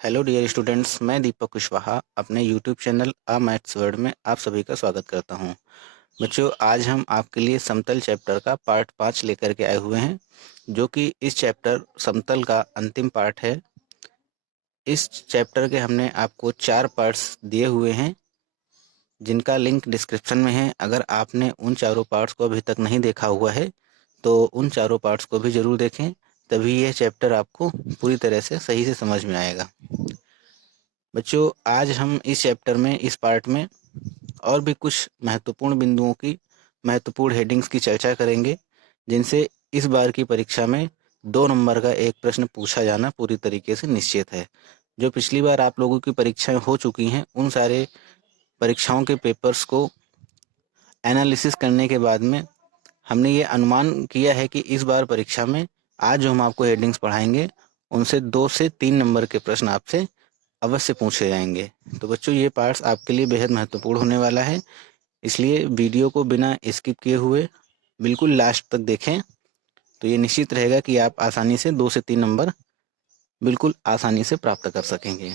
Hello dear students, मैं दीपक कुशवाहा अपने YouTube channel आ maths world में आप सभी का स्वागत करता हूं। बच्चों, आज हम आपके लिए समतल चैप्टर का पार्ट 5 लेकर के आए हुए हैं, जो कि इस चैप्टर समतल का अंतिम पार्ट है। इस चैप्टर के हमने आपको 4 पार्ट्स दिए हुए हैं, जिनका लिंक डिस्क्रिप्शन में है। अगर आपने उन चारों पार्ट्स को अभी तक नहीं देखा हुआ है तो उन चारों पार्ट्स को भी ज़रूर देखें, तभी यह चैप्टर आपको पूरी तरह से सही से समझ में आएगा। बच्चों, आज हम इस चैप्टर में, इस पार्ट में और भी कुछ महत्वपूर्ण बिंदुओं की, महत्वपूर्ण हेडिंग्स की चर्चा करेंगे, जिनसे इस बार की परीक्षा में 2 नंबर का एक प्रश्न पूछा जाना पूरी तरीके से निश्चित है। जो पिछली बार आप लोगों की परीक्षाएं हो चुकी हैं, उन सारे परीक्षाओं के पेपर्स को एनालिसिस करने के बाद में हमने ये अनुमान किया है कि इस बार परीक्षा में आज जो हम आपको हेडिंग्स पढ़ाएंगे, उनसे 2 से 3 नंबर के प्रश्न आपसे अवश्य पूछे जाएंगे। तो बच्चों, ये पार्ट्स आपके लिए बेहद महत्वपूर्ण होने वाला है, इसलिए वीडियो को बिना स्किप किए हुए बिल्कुल लास्ट तक देखें। तो ये निश्चित रहेगा कि आप आसानी से 2 से 3 नंबर बिल्कुल आसानी से प्राप्त कर सकेंगे।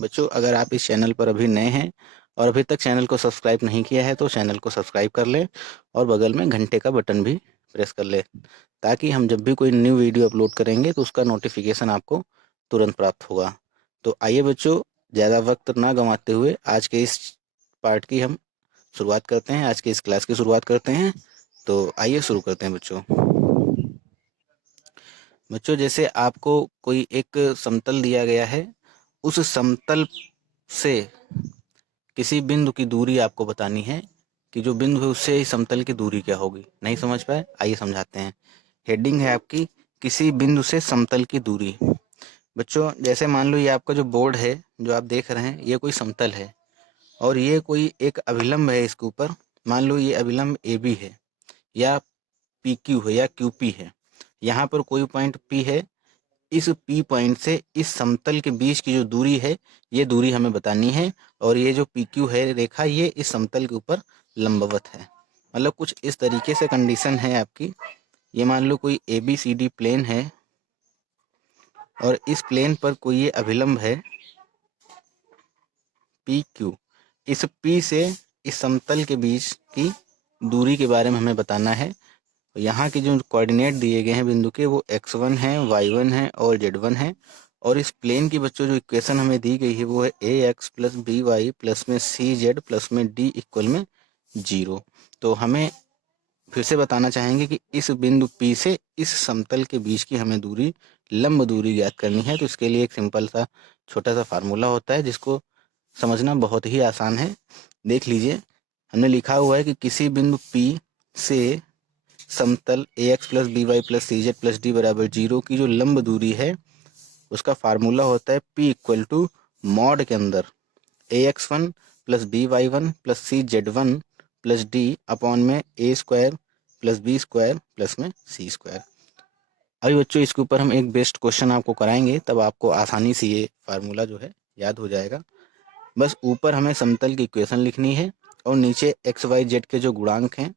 बच्चों, अगर आप इस चैनल पर अभी नए हैं और अभी तक चैनल को सब्सक्राइब नहीं किया है तो चैनल को सब्सक्राइब कर लें और बगल में घंटे का बटन भी प्रेस कर लें, ताकि हम जब भी कोई न्यू वीडियो अपलोड करेंगे तो उसका नोटिफिकेशन आपको तुरंत प्राप्त होगा। तो आइए बच्चों, ज़्यादा वक्त ना गंवाते हुए आज के इस पार्ट की हम शुरुआत करते हैं, आज के इस क्लास की शुरुआत करते हैं। तो आइए शुरू करते हैं बच्चों। बच्चों, जैसे आपको कोई एक समतल दिया गया है, उस समतल से किसी बिंदु की दूरी आपको बतानी है कि जो बिंदु है उससे इस समतल की दूरी क्या होगी। नहीं समझ पाए? आइए समझाते हैं। हेडिंग है आपकी, किसी बिंदु से समतल की दूरी। बच्चों, जैसे मान लो ये आपका जो बोर्ड है, जो आप देख रहे हैं, ये कोई समतल है और ये कोई एक अभिलंब है इसके ऊपर। मान लो ये अभिलंब ए बी है या पी क्यू है या क्यू पी है। यहाँ पर कोई पॉइंट पी है। इस पी पॉइंट से इस समतल के बीच की जो दूरी है, ये दूरी हमें बतानी है। और ये जो पी क्यू है रेखा, ये इस समतल के ऊपर लंबवत है। मतलब कुछ इस तरीके से कंडीशन है आपकी। ये मान लो कोई A B C D plane है और इस प्लेन पर कोई ये अभिलंब है पी क्यू। इस पी से इस समतल के बीच की दूरी के बारे में हमें बताना है। यहाँ के जो कोऑर्डिनेट दिए गए हैं बिंदु के, वो x1 है, y1 है और z1 है। और इस प्लेन की बच्चों जो इक्वेशन हमें दी गई है वो है ax plus B Y plus में सी जेड प्लस में d इक्वल में 0। तो हमें फिर से बताना चाहेंगे कि इस बिंदु P से इस समतल के बीच की हमें दूरी, लंब दूरी ज्ञात करनी है। तो इसके लिए एक सिंपल सा छोटा सा फार्मूला होता है, जिसको समझना बहुत ही आसान है। देख लीजिए, हमने लिखा हुआ है कि किसी बिंदु P से समतल ax plus B Y plus C Z plus D बराबर 0 की जो लंब दूरी है, उसका फार्मूला होता है P इक्वल टू मॉड के अंदर ax1 plus B Y one plus C Z one plus D upon में A square plus B square plus में सी स्क्वायर। अभी बच्चों, इसके ऊपर हम एक बेस्ट क्वेश्चन आपको कराएंगे, तब आपको आसानी से ये फार्मूला जो है याद हो जाएगा। बस ऊपर हमें समतल की इक्वेशन लिखनी है और नीचे एक्स वाई जेड के जो गुणांक हैं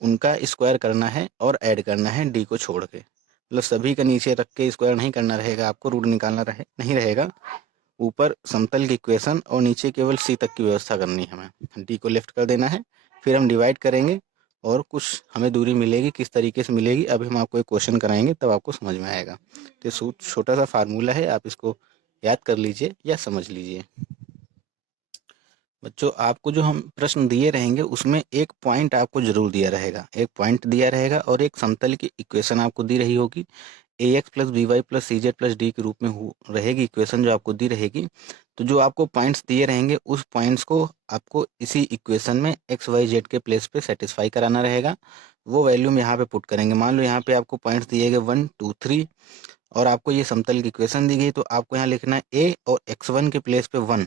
उनका स्क्वायर करना है और ऐड करना है डी को छोड़ के। मतलब सभी का नीचे रख के स्क्वायर नहीं करना रहेगा, आपको रूट निकालना नहीं रहेगा। ऊपर समतल की इक्वेशन और नीचे केवल सी तक की व्यवस्था करनी है हमें। डी को लेफ्ट कर देना है, फिर हम डिवाइड करेंगे और कुछ हमें दूरी मिलेगी। किस तरीके से मिलेगी अभी हम आपको एक क्वेश्चन कराएंगे, तब आपको समझ में आएगा। तो छोटा सा फार्मूला है, आप इसको याद कर लीजिए या समझ लीजिए। बच्चों, आपको जो हम प्रश्न दिए रहेंगे उसमें एक पॉइंट आपको जरूर दिया रहेगा, एक पॉइंट दिया रहेगा और एक समतल की इक्वेशन आपको दी रही होगी। A X plus B Y plus C Z plus D के रूप में रहेगी इक्वेशन जो आपको दी रहेगी। तो जो आपको पॉइंट्स दिए रहेंगे, उस पॉइंट्स को आपको इसी इक्वेशन में एक्स वाई जेड के प्लेस पे सेटिस्फाई कराना रहेगा। वो वैल्यू हम यहाँ पे पुट करेंगे। मान लो यहाँ पे आपको पॉइंट्स दिए गए 1 2 3 और आपको ये समतल की इक्वेशन दी गई, तो आपको यहाँ लिखना है ए और x1 के प्लेस पे 1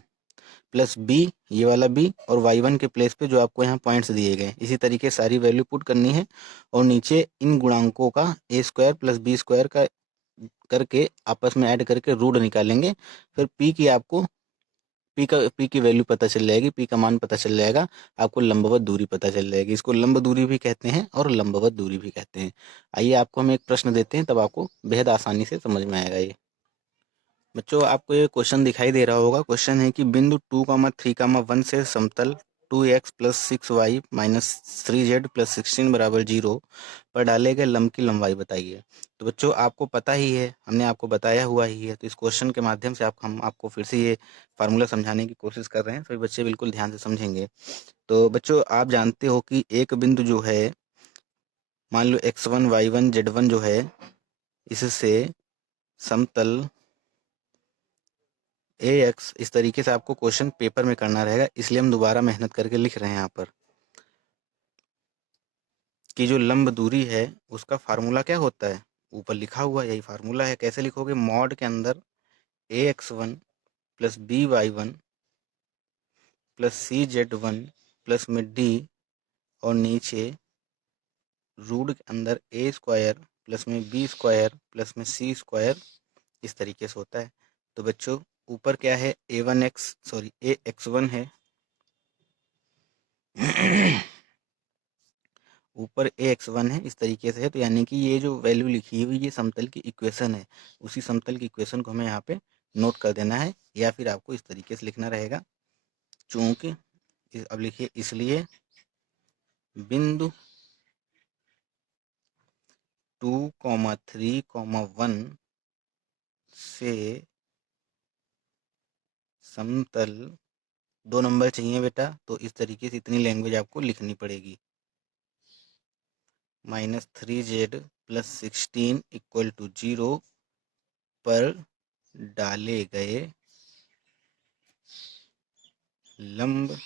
प्लस बी, ये वाला बी, और y1 के प्लेस पे जो आपको यहाँ पॉइंट्स दिए गए, इसी तरीके सारी वैल्यू पुट करनी है। और नीचे इन गुणांकों का ए स्क्वायर प्लस बी स्क्वायर का करके आपस में ऐड करके रूट निकालेंगे। फिर पी की वैल्यू पता चल जाएगी, पी का मान पता चल जाएगा, आपको लंबवत दूरी पता चल जाएगी। इसको लंब दूरी भी कहते हैं और लंबवत दूरी भी कहते हैं। आइए आपको हम एक प्रश्न देते हैं, तब आपको बेहद आसानी से समझ में आएगा ये। बच्चों आपको ये क्वेश्चन दिखाई दे रहा होगा। क्वेश्चन है कि बिंदु 2,3,1 से समतल 2x plus 6y minus 3z plus 16 बराबर 0 पर डाले गए लंब की लंबाई बताइए। तो बच्चों आपको पता ही है, हमने आपको बताया हुआ ही है। तो इस क्वेश्चन के माध्यम से हम आपको फिर से ये फार्मूला समझाने की कोशिश कर रहे हैं, सभी बच्चे बिल्कुल ध्यान से समझेंगे। तो बच्चों आप जानते हो कि एक बिंदु जो है, मान लो x1 y1 z1 जो है, इससे समतल ax, इस तरीके से आपको क्वेश्चन पेपर में करना रहेगा, इसलिए हम दोबारा मेहनत करके लिख रहे हैं यहाँ पर कि जो लंब दूरी है उसका फार्मूला क्या होता है, ऊपर लिखा हुआ यही फार्मूला है। कैसे लिखोगे, मॉड के अंदर ax1 plus by1 plus cz1 plus में d, और नीचे रूट के अंदर a स्क्वायर प्लस में b स्क्वायर प्लस में c स्क्वायर, इस तरीके से होता है। तो बच्चों ऊपर क्या है, ax1 है ऊपर ax1 है, इस तरीके से है। तो यानी कि ये जो वैल्यू लिखी हुई ये समतल की इक्वेशन है, उसी समतल की इक्वेशन को हमें यहाँ पे नोट कर देना है, या फिर आपको इस तरीके से लिखना रहेगा। चूंकि अब लिखिए, इसलिए बिंदु 2,3,1 से समतल 2 नंबर चाहिए बेटा, तो इस तरीके से इतनी लैंग्वेज आपको लिखनी पड़ेगी। -3z प्लस 16 इक्वल टू 0 पर डाले गए लंब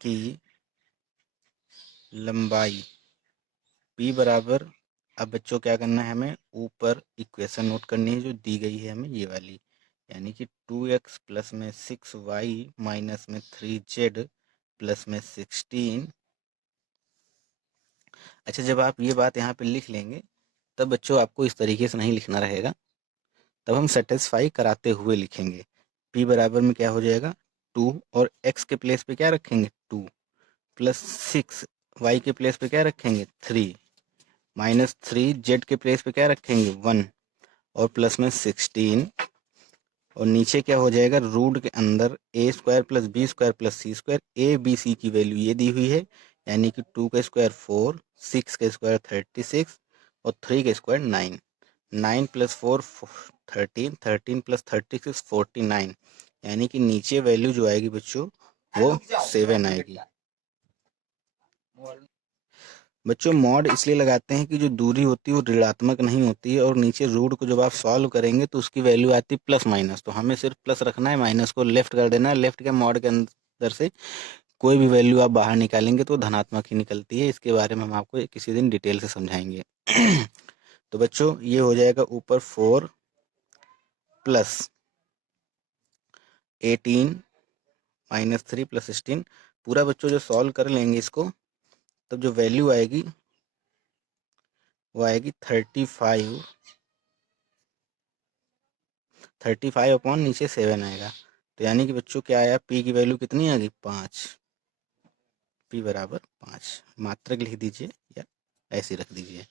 की लंबाई p बराबर, अब बच्चों क्या करना है, हमें ऊपर इक्वेशन नोट करनी है जो दी गई है हमें, ये वाली, यानी कि 2x प्लस में 6y माइनस में 3z प्लस में 16। अच्छा, जब आप ये बात यहाँ पे लिख लेंगे तब बच्चों आपको इस तरीके से नहीं लिखना रहेगा, तब हम सेटिस्फाई कराते हुए लिखेंगे। p बराबर में क्या हो जाएगा 2, और x के प्लेस पे क्या रखेंगे 2, प्लस 6 y के प्लेस पे क्या रखेंगे 3, माइनस 3 z के प्लेस पे क्या रखेंगे 1, और प्लस में 16, और नीचे क्या हो जाएगा, रूट के अंदर a square plus B square plus C square. A B C की वैल्यू ये दी हुई है, यानी कि 2 का स्क्वायर 4, 6 का स्क्वायर 36, और 3 का स्क्वायर 9, 9 प्लस 4 13, 13 प्लस 36 49, यानी कि नीचे वैल्यू जो आएगी बच्चों वो 7 आएगी। बच्चों मॉड इसलिए लगाते हैं कि जो दूरी होती है वो ऋणात्मक नहीं होती है, और नीचे रूट को जब आप सॉल्व करेंगे तो उसकी वैल्यू आती है प्लस माइनस, तो हमें सिर्फ प्लस रखना है, माइनस को लेफ्ट कर देना है। लेफ्ट के मॉड के अंदर से कोई भी वैल्यू आप बाहर निकालेंगे तो धनात्मक ही निकलती है। इसके बारे में हम आपको किसी दिन डिटेल से समझाएंगे। तो बच्चों ये हो जाएगा ऊपर 4 प्लस 18 माइनस 3 प्लस 16, पूरा बच्चों जो सॉल्व कर लेंगे इसको, तब जो वैल्यू आएगी वो आएगी 35 अपॉन नीचे 7 आएगा। तो यानी कि बच्चों क्या आया, p की वैल्यू कितनी आ गई 5, p बराबर 5, मात्रक लिख दीजिए या ऐसे रख दीजिए।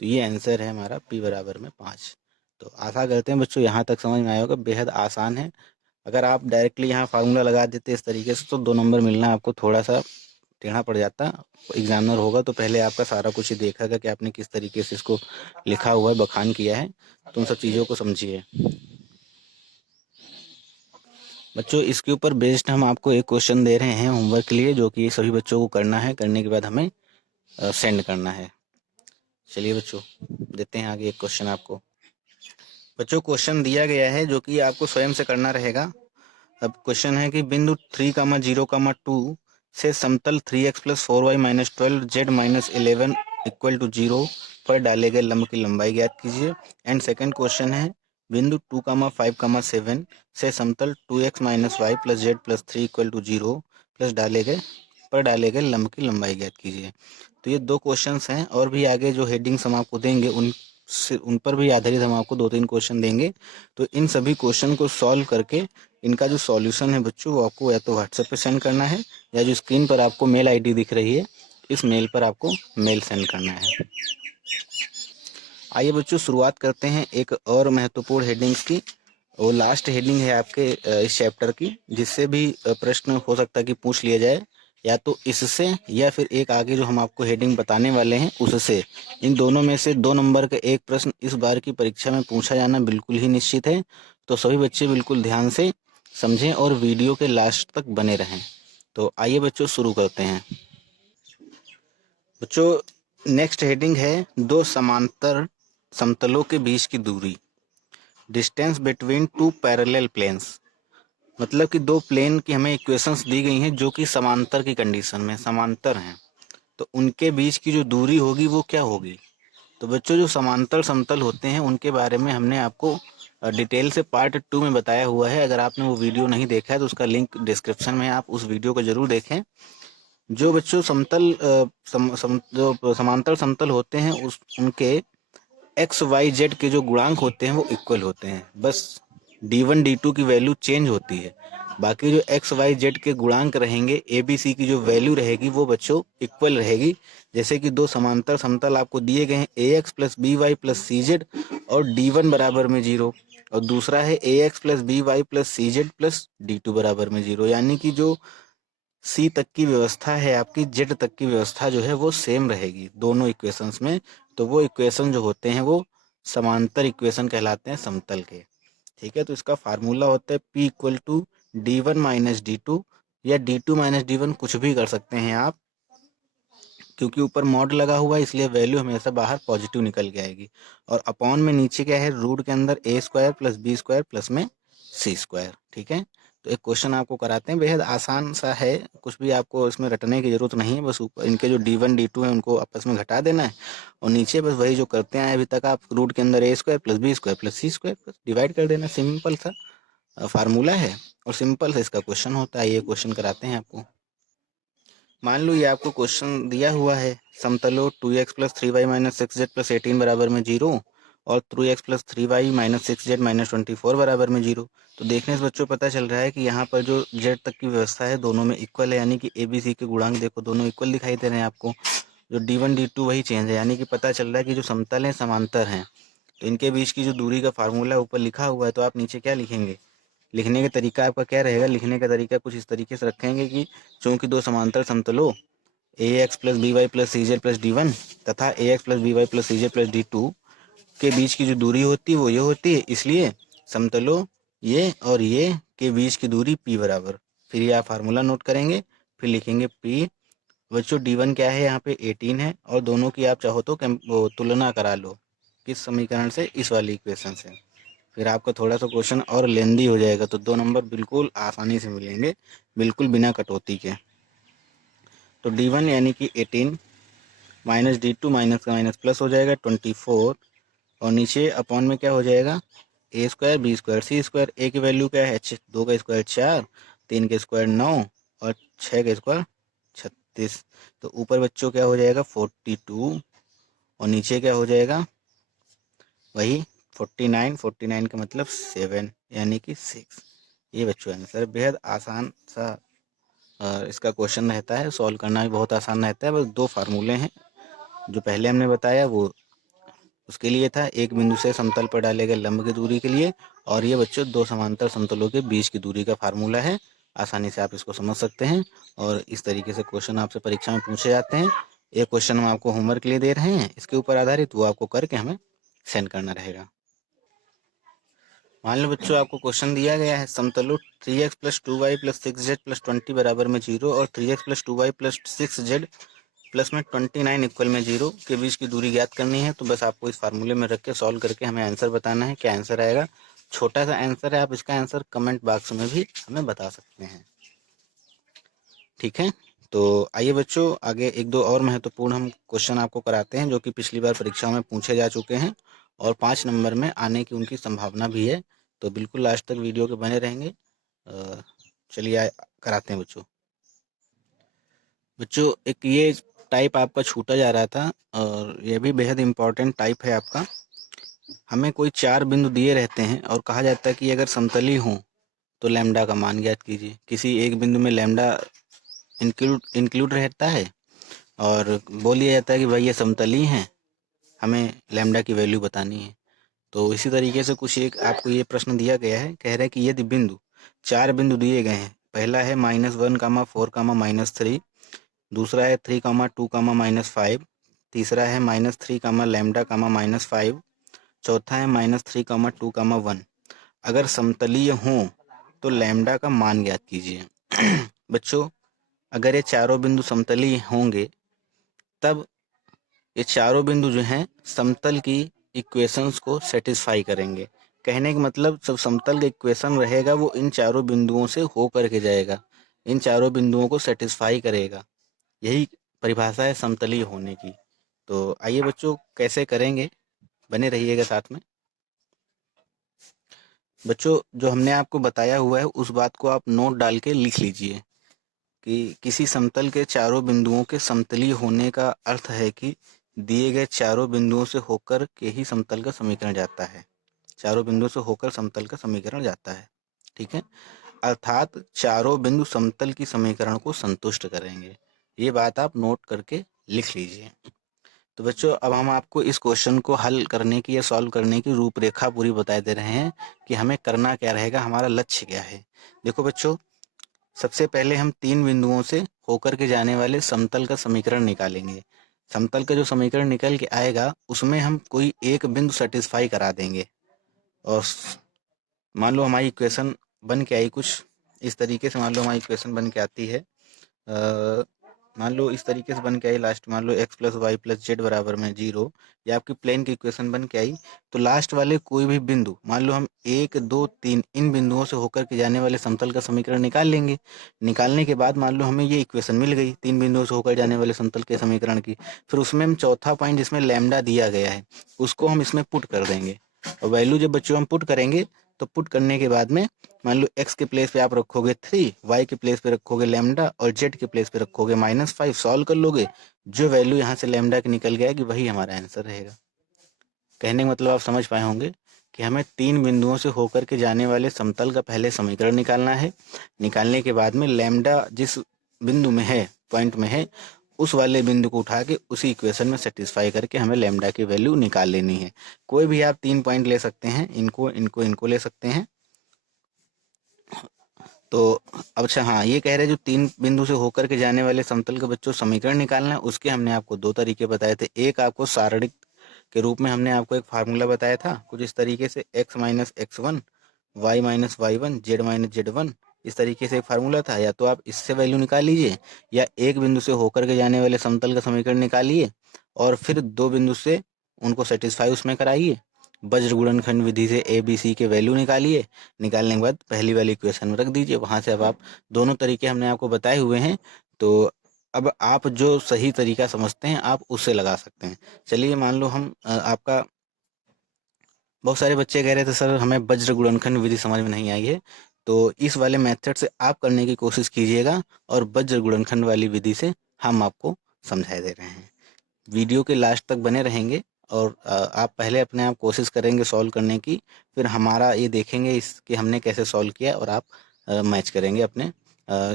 तो ये आंसर है हमारा p बराबर में 5। तो आशा करते हैं बच्चों यहाँ तक समझ में आया होगा, बेहद आसान है। अगर आप डायरेक्टली यहाँ फार्मूला लगा देते इस तरीके से तो 2 नंबर मिलना आपको थोड़ा सा टेढ़ा पड़ जाता। एग्जामिनर होगा तो पहले आपका सारा कुछ ही देखेगा कि आपने किस तरीके से इसको लिखा हुआ है, बखान किया है, तो उन सब चीज़ों को समझिए। बच्चों इसके ऊपर बेस्ड हम आपको एक क्वेश्चन दे रहे हैं होमवर्क के लिए, जो कि सभी बच्चों को करना है, करने के बाद हमें सेंड करना है। चलिए बच्चों देते हैं आगे एक क्वेश्चन आपको। बच्चों क्वेश्चन दिया गया है जो कि आपको स्वयं से करना रहेगा। अब क्वेश्चन है कि बिंदु 3,0,2 से समतल 3x plus 4y minus 12z minus 11 equal to 0 पर डाले गए लंब की लंबाई ज्ञात कीजिए। एंड सेकंड क्वेश्चन है बिंदु 2,5,7 से समतल 2x minus Y plus Z plus 3 equal to 0 plus डाले गए लंब की लंबाई ज्ञात कीजिए। तो ये 2 क्वेश्चंस हैं, और भी आगे जो हेडिंग्स हम आपको देंगे उन पर भी आधारित हम आपको 2-3 क्वेश्चन देंगे। तो इन सभी क्वेश्चन को सॉल्व करके इनका जो सॉल्यूशन है बच्चों वो आपको या तो व्हाट्सएप पे सेंड करना है, या जो स्क्रीन पर आपको मेल आईडी दिख रही है इस मेल पर आपको मेल सेंड करना है। आइए बच्चों शुरुआत करते हैं एक और महत्वपूर्ण हेडिंग्स की। वो लास्ट हेडिंग है आपके इस चैप्टर की, जिससे भी प्रश्न हो सकता है कि पूछ लिया जाए, या तो इससे या फिर एक आगे जो हम आपको हेडिंग बताने वाले हैं उससे। इन दोनों में से 2 नंबर का एक प्रश्न इस बार की परीक्षा में पूछा जाना बिल्कुल ही निश्चित है। तो सभी बच्चे बिल्कुल ध्यान से समझें और वीडियो के लास्ट तक बने रहें। तो आइए बच्चों शुरू करते हैं। बच्चों नेक्स्ट हेडिंग है दो समांतर समतलों के बीच की दूरी, distance between two parallel planes. मतलब कि दो प्लेन की हमें इक्वेशंस दी गई हैं जो कि समांतर की कंडीशन में समांतर हैं, तो उनके बीच की जो दूरी होगी वो क्या होगी। तो बच्चों जो समांतर समतल होते हैं उनके बारे में हमने आपको डिटेल से पार्ट 2 में बताया हुआ है। अगर आपने वो वीडियो नहीं देखा है तो उसका लिंक डिस्क्रिप्शन में है, आप उस वीडियो को जरूर देखें। जो बच्चों जो समांतर समतल होते हैं उस उनके एक्स वाई जेड के जो गुणांक होते हैं वो इक्वल होते हैं। बस D1 D2 की वैल्यू चेंज होती है, बाकी जो एक्स वाई जेड के गुणांक रहेंगे, ए बी सी की जो वैल्यू रहेगी वो बच्चों इक्वल रहेगी। जैसे कि दो समांतर समतल आपको दिए गए हैं, A X plus B Y plus C Z और D1 बराबर में 0, और दूसरा है A X plus B Y plus C Z plus D2 बराबर में 0। यानी कि जो सी तक की व्यवस्था है आपकी, जेड तक की व्यवस्था जो है वो सेम रहेगी दोनों इक्वेशंस में। तो वो इक्वेशन जो होते हैं वो समांतर इक्वेशन कहलाते हैं समतल के। ठीक है, तो इसका फार्मूला होता है P equal to D1 minus D2, या D2 माइनस D1 कुछ भी कर सकते हैं आप, क्योंकि ऊपर मॉड लगा हुआ है इसलिए वैल्यू हमेशा बाहर पॉजिटिव निकल के आएगी। और अपॉन में नीचे क्या है, रूट के अंदर A square plus B square plus में सी स्क्वायर। ठीक है, तो एक क्वेश्चन आपको कराते हैं, बेहद आसान सा है, कुछ भी आपको इसमें रटने की जरूरत नहीं है। बस ऊपर इनके जो D1 D2 है उनको आपस में घटा देना है, और नीचे बस वही जो करते हैं अभी तक आप, रूट के अंदर A square plus B square plus C square plus divide कर देना। सिंपल सा फार्मूला है और सिंपल सा इसका क्वेश्चन होता है। ये क्वेश्चन कराते हैं आपको। मान लो ये आपको क्वेश्चन दिया हुआ है, समतलों 2x plus 3y minus 6z plus 18 बराबर में 0 और 3x plus 3y minus 6z minus 24 बराबर में 0। तो देखने से बच्चों पता चल रहा है कि यहाँ पर जो z तक की व्यवस्था है दोनों में इक्वल है, यानी कि ए बी सी के गुणांक देखो दोनों इक्वल दिखाई दे रहे हैं आपको। जो D1 D2 वही चेंज है, यानी कि पता चल रहा है कि जो समतल हैं समांतर हैं। तो इनके बीच की जो दूरी का फार्मूला ऊपर लिखा हुआ है, तो आप नीचे क्या लिखेंगे, लिखने का तरीका आपका क्या रहेगा, लिखने का तरीका कुछ इस तरीके से रखेंगे कि चूंकि दो समांतर समतलों A X plus B Y plus C Z plus D1 तथा A X plus B Y plus C Z plus D2 के बीच की जो दूरी होती है वो ये होती है, इसलिए समतलों ये और ये के बीच की दूरी P बराबर। फिर ये आप फार्मूला नोट करेंगे, फिर लिखेंगे P। बच्चों D1 क्या है, यहाँ पे 18 है, और दोनों की आप चाहो तो वो तुलना करा लो, किस समीकरण से, इस वाली इक्वेशन से। फिर आपका थोड़ा सा क्वेश्चन और लेंदी हो जाएगा, तो 2 नंबर बिल्कुल आसानी से मिलेंगे, बिल्कुल बिना कटौती के। तो D1 यानी कि 18 माइनस D2 माइनस का माइनस प्लस हो जाएगा 24, और नीचे अपॉन में क्या हो जाएगा, ए स्क्वायर बी स्क्वायर सी स्क्वायर। ए की वैल्यू क्या है, 2 का स्क्वायर 4, 3 का स्क्वायर 9 और 6 का स्क्वायर 36। तो ऊपर बच्चों क्या हो जाएगा 42, और नीचे क्या हो जाएगा वही 49, 49 का मतलब 7 यानी कि 6। ये बच्चों आंसर, बेहद आसान सा इसका क्वेश्चन रहता है, सॉल्व करना भी बहुत आसान रहता है। बस 2 फार्मूले हैं, जो पहले हमने बताया वो उसके लिए था, एक बिंदु से समतल पर डाले गए लंब की दूरी के लिए, और ये बच्चों दो समांतर समतलों के बीच की दूरी का फार्मूला है। आसानी से आप इसको समझ सकते हैं, और इस तरीके से क्वेश्चन आपसे परीक्षा में पूछे जाते हैं। एक क्वेश्चन हम आपको होमवर्क के लिए दे रहे हैं, इसके ऊपर आधारित वो आपको करके हमें सेंड करना रहेगा। मान लो बच्चों आपको क्वेश्चन दिया गया है, समतलों 3x plus 2y plus 6z plus 20 बराबर में 0 और 3x plus 2y plus 6z plus में 29 इक्वल में 0 के बीच की दूरी ज्ञात करनी है। तो बस आपको इस फार्मूले में रख के सॉल्व करके हमें आंसर बताना है। क्या आंसर आएगा, छोटा सा आंसर है, आप इसका आंसर कमेंट बॉक्स में भी हमें बता सकते हैं। ठीक है, तो आइए बच्चों आगे एक दो और महत्वपूर्ण हम क्वेश्चन आपको कराते हैं, जो कि पिछली बार परीक्षाओं में पूछे जा चुके हैं और 5 नंबर में आने की उनकी संभावना भी है। तो बिल्कुल लास्ट तक वीडियो के बने रहेंगे। चलिए कराते हैं बच्चों। बच्चों एक ये टाइप आपका छूटा जा रहा था, और यह भी बेहद इम्पोर्टेंट टाइप है आपका। हमें कोई 4 बिंदु दिए रहते हैं और कहा जाता है कि अगर समतली हो तो लैम्डा का मान ज्ञात कीजिए। किसी एक बिंदु में लैम्डा इंक्लूड रहता है, और बोल दिया जाता है कि भाई ये समतली हैं, हमें लैम्डा की वैल्यू बतानी है। तो इसी तरीके से कुछ एक आपको ये प्रश्न दिया गया है, कह रहा है कि यदि बिंदु 4 बिंदु दिए गए हैं, पहला है -1, 4, -3, दूसरा है 3, 2, -5, तीसरा है -3, लैम्डा, -5, चौथा है -3, 2, 1। अगर समतलीय हों तो लैम्डा का मान ज्ञात कीजिए। बच्चों, अगर ये चारों बिंदु समतलीय होंगे तब ये चारों बिंदु जो हैं समतल की इक्वेशंस को सेटिस्फाई करेंगे। कहने का मतलब जब समतल का इक्वेशन रहेगा वो इन चारों बिंदुओं से हो करके जाएगा, इन चारों बिंदुओं को सेटिस्फाई करेगा। यही परिभाषा है समतलीय होने की। तो आइए बच्चों, कैसे करेंगे, बने रहिएगा साथ में। बच्चों, जो हमने आपको बताया हुआ है उस बात को आप नोट डाल के लिख लीजिए कि किसी समतल के चारों बिंदुओं के समतलीय होने का अर्थ है कि दिए गए चारों बिंदुओं से होकर के ही समतल का समीकरण जाता है। चारों बिंदुओं से होकर समतल का समीकरण जाता है, ठीक है। अर्थात चारों बिंदु समतल की समीकरण को संतुष्ट करेंगे। ये बात आप नोट करके लिख लीजिए। तो बच्चों, अब हम आपको इस क्वेश्चन को हल करने की या सॉल्व करने की रूपरेखा पूरी बता दे रहे हैं कि हमें करना क्या रहेगा, हमारा लक्ष्य क्या है। देखो बच्चों, सबसे पहले हम 3 बिंदुओं से होकर के जाने वाले समतल का समीकरण निकालेंगे। समतल का जो समीकरण निकल के आएगा उसमें हम कोई एक बिंदु सेटिस्फाई करा देंगे और मान लो हमारी इक्वेशन बन के आई कुछ इस तरीके से। मान लो हमारी इक्वेशन बन के आती है, मान लो इस तरीके से बन के आई लास्ट, मान लो x + y + z बराबर में 0, या आपकी प्लेन की इक्वेशन बन के आई। तो लास्ट वाले कोई भी बिंदु, मान लो हम 1, 2, 3 इन बिंदुओं से होकर के जाने वाले समतल का समीकरण निकाल लेंगे। निकालने के बाद मान लो हमें ये इक्वेशन मिल गई 3 बिंदुओं से होकर जाने वाले समतल के समीकरण की। फिर उसमें हम चौथा पॉइंट जिसमें लैम्डा दिया गया है उसको हम इसमें पुट कर देंगे, और वैल्यू जब बच्चों हम पुट करेंगे तो पुट करने के बाद में मान लो x के प्लेस पे आप रखोगे 3, y के प्लेस पे रखोगे लैम्डा और z के प्लेस पे रखोगे -5, सॉल्व कर लोगे। जो वैल्यू यहाँ से लैम्डा की निकल जाएगी वही हमारा आंसर रहेगा। कहने का मतलब आप समझ पाए होंगे कि हमें 3 बिंदुओं से होकर के जाने वाले समतल का पहले समीकरण निकालना है। निकालने के बाद में लैम्डा जिस बिंदु में है, पॉइंट में है, उस वाले बिंदु को उठा के उसी इक्वेशन में सेटिस्फाई करके हमें लैम्डा की वैल्यू निकाल लेनी है। कोई भी आप 3 पॉइंट ले सकते हैं, इनको इनको इनको ले सकते हैं। तो अब अच्छा, हाँ, ये कह रहे हैं जो 3 बिंदु से होकर के जाने वाले समतल का बच्चों समीकरण निकालना है, उसके हमने आपको 2 तरीके बताए थे। एक आपको सारणिक के रूप में हमने आपको एक फार्मूला बताया था कुछ इस तरीके से, x - x1, y - y1, z - z1, इस तरीके से एक फार्मूला था। या तो आप इससे वैल्यू निकाल लीजिए, या एक बिंदु से होकर के जाने वाले समतल का समीकरण निकालिए और फिर 2 बिंदु से उनको सेटिस्फाई उसमें कराइए। वज्र गुणनखंड विधि से ए बी सी के वैल्यू निकालिए। निकालने के बाद पहली वाली इक्वेशन में रख दीजिए। वहाँ से अब आप दोनों तरीके हमने आपको बताए हुए हैं, तो अब आप जो सही तरीका समझते हैं आप उससे लगा सकते हैं। चलिए, मान लो हम आपका, बहुत सारे बच्चे कह रहे थे सर हमें वज्र गुणनखंड विधि समझ में नहीं आई है, तो इस वाले मेथड से आप करने की कोशिश कीजिएगा और वज्र गुणनखंड वाली विधि से हम आपको समझा दे रहे हैं। वीडियो के लास्ट तक बने रहेंगे और आप पहले अपने आप कोशिश करेंगे सॉल्व करने की, फिर हमारा ये देखेंगे इस कि हमने कैसे सॉल्व किया, और आप मैच करेंगे अपने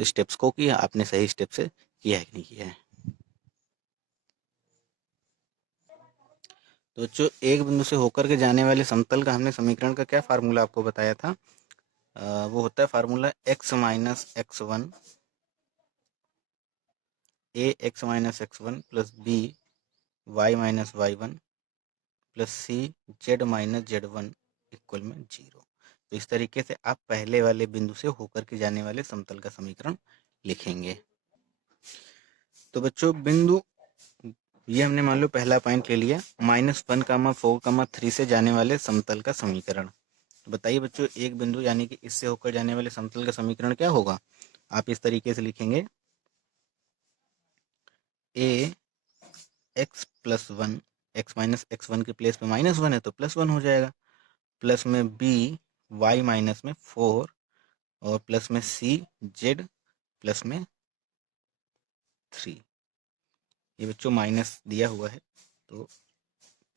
स्टेप्स को कि आपने सही स्टेप से किया है कि नहीं किया है। तो बच्चों, एक बिंदु से होकर के जाने वाले समतल का हमने समीकरण का क्या फार्मूला आपको बताया था, वो होता है formula x - x1 a x - x1 plus b y - y1 plus c z - z1 equal में 0। तो इस तरीके से आप पहले वाले बिंदु से होकर के जाने वाले समतल का समीकरण लिखेंगे। तो बच्चों, बिंदु ये हमने मान लो पहला पॉइंट ले लिया, -1, 4, 3 से जाने वाले समतल का समीकरण। तो बताइए बच्चों, एक बिंदु यानी कि इससे होकर जाने वाले समतल का समीकरण क्या होगा। आप इस तरीके से लिखेंगे, a x + 1, x - x1 के प्लेस पे -1 है तो +1 हो जाएगा, प्लस में b y - 4 और प्लस में c z प्लस में 3। ये बच्चों माइनस दिया हुआ है तो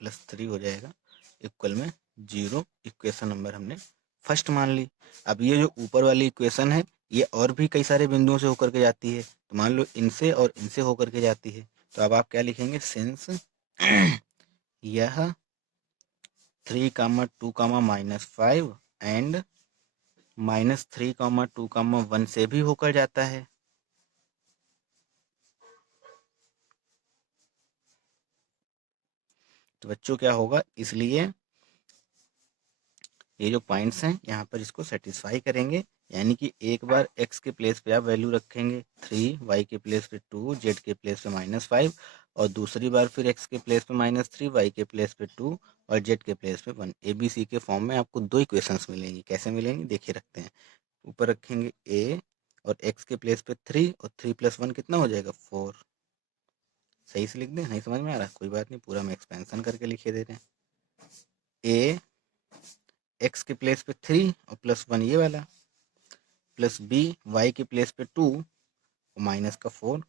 +3 हो जाएगा इक्वल में 0। इक्वेशन नंबर हमने फर्स्ट मान ली। अब ये जो ऊपर वाली इक्वेशन है ये और भी कई सारे बिंदुओं से होकर के जाती है, तो मान लो इनसे और इनसे होकर के जाती है। तो अब आप क्या लिखेंगे, सिंस यह 3, 2, -5 एंड -3, 2, 1 से भी होकर जाता है। तो बच्चों क्या होगा, इसलिए ये जो पॉइंट्स हैं यहाँ पर इसको सेटिस्फाई करेंगे। यानी कि एक बार x के प्लेस पे आप वैल्यू रखेंगे 3, y के प्लेस पे 2, z के प्लेस पे -5 और दूसरी बार फिर x के प्लेस पे -3, y के प्लेस पे 2 और z के प्लेस पे 1। ABC के फॉर्म में आपको दो इक्वेशंस मिलेंगी। कैसे मिलेंगी देखिए रखते हैं। ऊपर रखेंगे a और x के प्लेस पे 3 और 3 + 1 कितना हो जाएगा 4। सही से लिख दें, नहीं समझ में आ रहा कोई बात नहीं, पूरा हम एक्सपेंशन करके लिखे दे रहे हैं। a x के प्लेस पे 3 और +1 ये वाला, प्लस b y के प्लेस पे 2 और -4,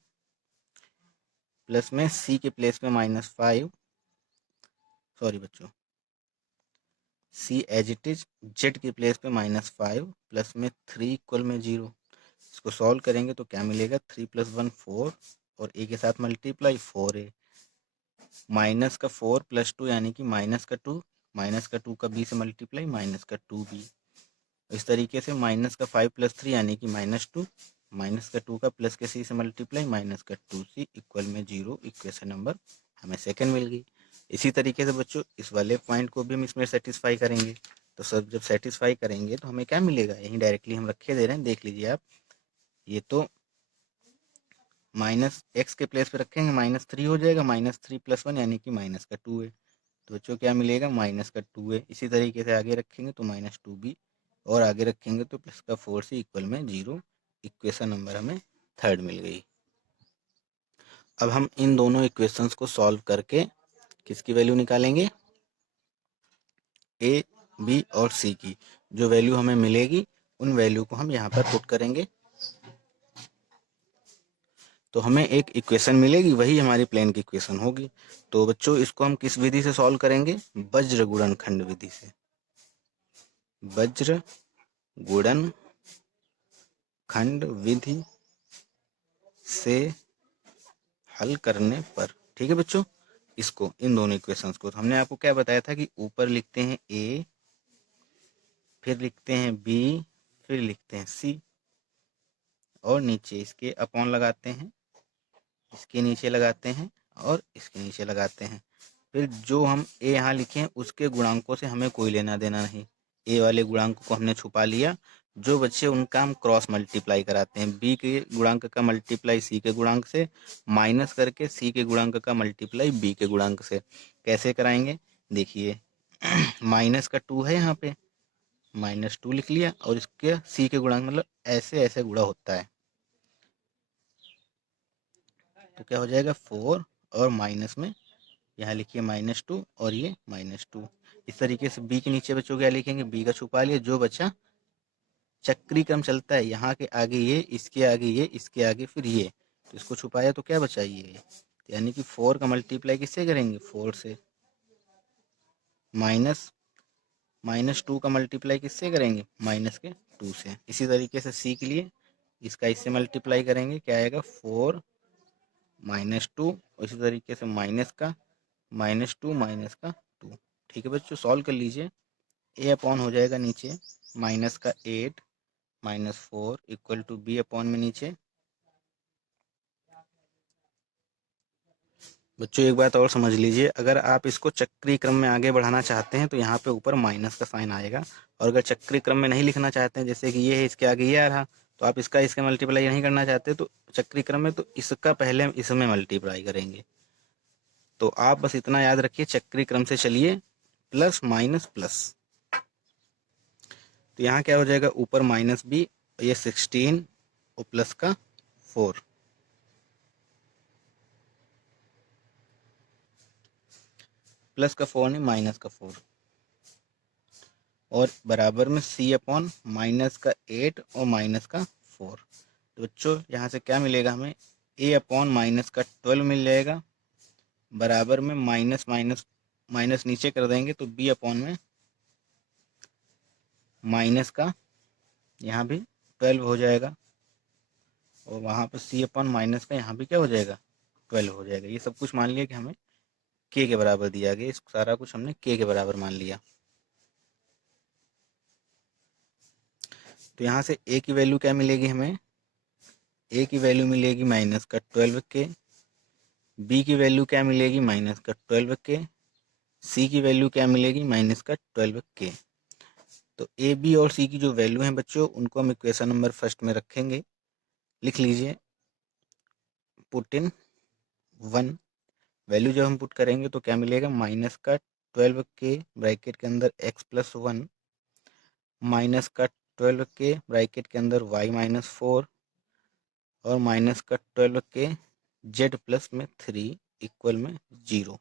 प्लस में c के प्लेस पे -5, सॉरी बच्चों c as it is, z के प्लेस पे -5 प्लस में 3 इक्वल में 0। इसको सॉल्व करेंगे तो क्या मिलेगा, 3 + 1 4 और a के साथ मल्टीप्लाई 4a, -4 + 2 यानी कि -2, -2 का b से मल्टीप्लाई -2b। इस तरीके से -5 + 3 यानी कि -2, -2 का प्लस के c से मल्टीप्लाई -2c इक्वल में 0। इक्वेशन नंबर हमें सेकंड मिल गई। इसी तरीके से बच्चों इस वाले पॉइंट को भी हम इसमें सेटिस्फाई करेंगे। तो सब जब सेटिस्फाई करेंगे तो हमें क्या मिलेगा, यहीं डायरेक्टली हम रखे दे रहे हैं, देख लीजिए आप। ये तो -x के प्लेस पे रखेंगे -3 हो जाएगा, -3 + 1 यानी कि -2 है। तो बच्चों क्या मिलेगा, -2 है। इसी तरीके से आगे रखेंगे तो -2b और आगे रखेंगे तो +4c इक्वल में 0। इक्वेशन नंबर हमें थर्ड मिल गई। अब हम इन दोनों इक्वेशंस को सॉल्व करके किसकी वैल्यू निकालेंगे, a, b और c की। जो वैल्यू हमें मिलेगी उन वैल्यू को हम यहाँ पर पुट करेंगे तो हमें एक इक्वेशन मिलेगी, वही हमारी प्लेन की इक्वेशन होगी। तो बच्चों इसको हम किस विधि से सॉल्व करेंगे, वज्र गुणनखंड विधि से। वज्र गुणन खंड विधि से हल करने पर, ठीक है बच्चों। इसको इन दोनों इक्वेशंस को हमने आपको क्या बताया था कि ऊपर लिखते हैं a, फिर लिखते हैं b, फिर लिखते हैं c और नीचे इसके अपॉन लगाते हैं, इसके नीचे लगाते हैं और इसके नीचे लगाते हैं। फिर जो हम a यहाँ लिखे हैं उसके गुणांकों से हमें कोई लेना देना नहीं। a वाले गुणांक को हमने छुपा लिया। जो बच्चे उनका हम क्रॉस मल्टीप्लाई कराते हैं, b के गुणांक का मल्टीप्लाई c के गुणांक से माइनस करके c के गुणांक का मल्टीप्लाई b के गुणांक से। कैसे कराएंगे देखिए, -2 है यहाँ पे, -2 लिख लिया और इसके c के गुणांक मतलब ऐसे ऐसे गुणा होता है तो क्या हो जाएगा 4 और माइनस में यहाँ लिखिए -2 और ये -2। इस तरीके से b के नीचे बच्चों क्या लिखेंगे, b का छुपा लिया, जो बचा चक्री क्रम चलता है, यहाँ के आगे ये, इसके आगे ये, इसके आगे फिर ये, तो इसको छुपाया तो क्या बचा ये, यानी कि 4 का मल्टीप्लाई किससे करेंगे 4 से, -2 का मल्टीप्लाई किससे करेंगे -2 से। इसी तरीके से c के लिए इसका इससे मल्टीप्लाई करेंगे, क्या आएगा 4 -2 और इसी तरीके से माइनस का -2 ठीक है बच्चों, सॉल्व कर लीजिए। a अपॉन हो जाएगा नीचे -8 -4 इक्वल टू b अपॉन में नीचे। बच्चों एक बात और समझ लीजिए, अगर आप इसको चक्रीय क्रम में आगे बढ़ाना चाहते हैं तो यहाँ पे ऊपर माइनस का साइन आएगा, और अगर चक्रीय क्रम में नहीं लिखना चाहते हैं, जैसे कि ये है इसके आगे ये आ रहा, तो आप इसका इसके मल्टीप्लाई नहीं करना चाहते तो चक्रीय क्रम में, तो इसका पहले हम इसमें मल्टीप्लाई करेंगे। तो आप बस इतना याद रखिए, चक्रीय क्रम से चलिए, प्लस माइनस प्लस। तो यहाँ क्या हो जाएगा, ऊपर -b, ये 16 और प्लस का 4, प्लस का 4 नहीं माइनस का 4, और बराबर में c अपॉन -8 और -4। तो बच्चों यहाँ से क्या मिलेगा हमें, a अपॉन -12 मिल जाएगा, बराबर में माइनस माइनस माइनस नीचे कर देंगे तो b अपॉन में माइनस का यहाँ भी 12 हो जाएगा, और वहाँ पर c अपॉन माइनस का यहाँ भी क्या हो जाएगा 12 हो जाएगा। ये सब कुछ मान लिया कि हमें के बराबर दिया गया, इस सारा कुछ हमने के बराबर मान लिया। तो यहाँ से ए की वैल्यू क्या मिलेगी हमें, ए की वैल्यू मिलेगी माइनस का 12k, बी की वैल्यू क्या मिलेगी माइनस का 12k, सी की वैल्यू क्या मिलेगी माइनस का 12k। तो ए बी और सी की जो वैल्यू है बच्चों, उनको हम इक्वेशन नंबर फर्स्ट में रखेंगे। लिख लीजिए, पुट इन 1, वैल्यू जब हम पुट करेंगे तो क्या मिलेगा, माइनस का 12k ब्रैकेट के अंदर x+1, माइनस का 12k ब्रैकेट के अंदर y-4, और माइनस का 12k z+ में 3 इक्वल में 0।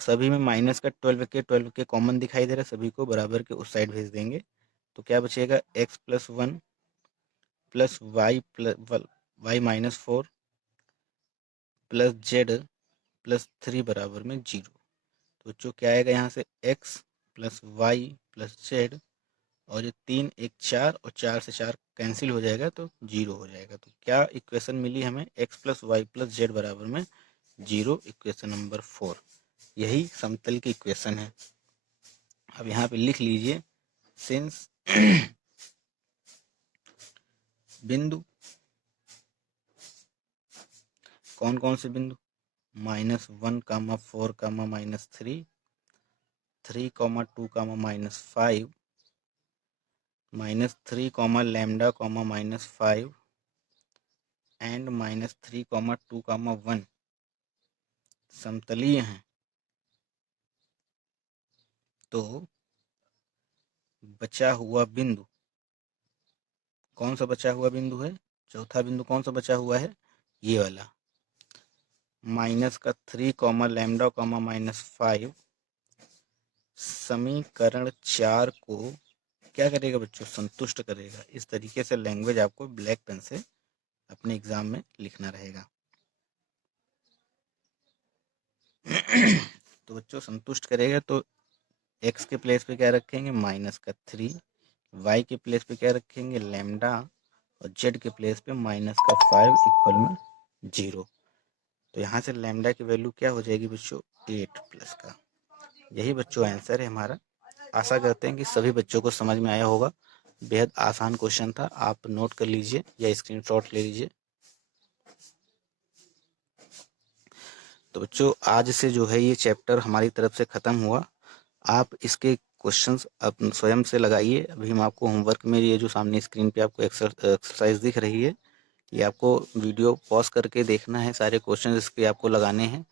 सभी में माइनस का 12k कॉमन दिखाई दे रहा है, सभी को बराबर के उस साइड भेज देंगे। तो क्या बचेगा, x+1 plus y-4 plus z+3 बराबर में 0। तो बच्चों क्या आएगा यहाँ से, x plus y plus z, और ये 3 1 4 और 4 से 4 कैंसिल हो जाएगा तो 0 हो जाएगा। तो क्या इक्वेशन मिली हमें, x plus y plus z बराबर में 0, इक्वेशन नंबर 4। यही समतल की इक्वेशन है। अब यहाँ पे लिख लीजिए, सिंस बिंदु, कौन कौन से बिंदु, -1, -4, -3, 3, -2, -5, -3, लैम्डा, -5 एंड -3, 2, 1 समतलीय हैं। तो बचा हुआ बिंदु, कौन सा बचा हुआ बिंदु है, चौथा बिंदु कौन सा बचा हुआ है, ये वाला, -3, लैम्डा, -5 समीकरण 4 को क्या करेगा बच्चों, संतुष्ट करेगा। इस तरीके से लैंग्वेज आपको ब्लैक पेन से अपने एग्जाम में लिखना रहेगा। तो बच्चों संतुष्ट करेगा, तो x के प्लेस पे क्या रखेंगे, -3, y के प्लेस पे क्या रखेंगे, लैम्डा, और z के प्लेस पे -5 इक्वल में 0। तो यहाँ से लैम्डा की वैल्यू क्या हो जाएगी बच्चों, 8 प्लस का। यही बच्चों आंसर है हमारा। आशा करते हैं कि सभी बच्चों को समझ में आया होगा। बेहद आसान क्वेश्चन था, आप नोट कर लीजिए या स्क्रीनशॉट ले लीजिए। तो बच्चों आज से जो है ये चैप्टर हमारी तरफ से ख़त्म हुआ। आप इसके क्वेश्चंस अपने स्वयं से लगाइए। अभी हम आपको होमवर्क में, ये जो सामने स्क्रीन पे आपको एक्सरसाइज दिख रही है, ये आपको वीडियो पॉज करके देखना है। सारे क्वेश्चंस इसके आपको लगाने हैं,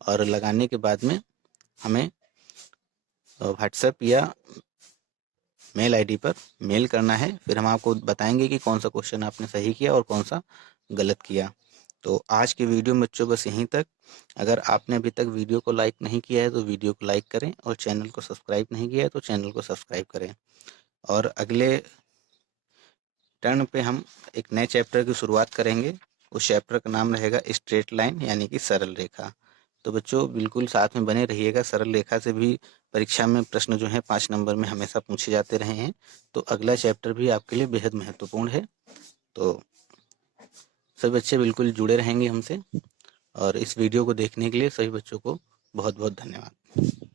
और लगाने के बाद में हमें व्हाट्सएप या मेल आईडी पर मेल करना है। फिर हम आपको बताएंगे कि कौन सा क्वेश्चन आपने सही किया और कौन सा गलत किया। तो आज के वीडियो में बच्चों बस यहीं तक। अगर आपने अभी तक वीडियो को लाइक नहीं किया है तो वीडियो को लाइक करें, और चैनल को सब्सक्राइब नहीं किया है तो चैनल को सब्सक्राइब करें। और अगले टर्न पे हम एक नए चैप्टर की शुरुआत करेंगे। उस चैप्टर का नाम रहेगा स्ट्रेट लाइन, यानी कि सरल रेखा। तो बच्चों बिल्कुल साथ में बने रहिएगा। सरल रेखा से भी परीक्षा में प्रश्न जो है 5 नंबर में हमेशा पूछे जाते रहे हैं। तो अगला चैप्टर भी आपके लिए बेहद महत्वपूर्ण है। तो सभी बच्चे बिल्कुल जुड़े रहेंगे हमसे, और इस वीडियो को देखने के लिए सभी बच्चों को बहुत बहुत धन्यवाद।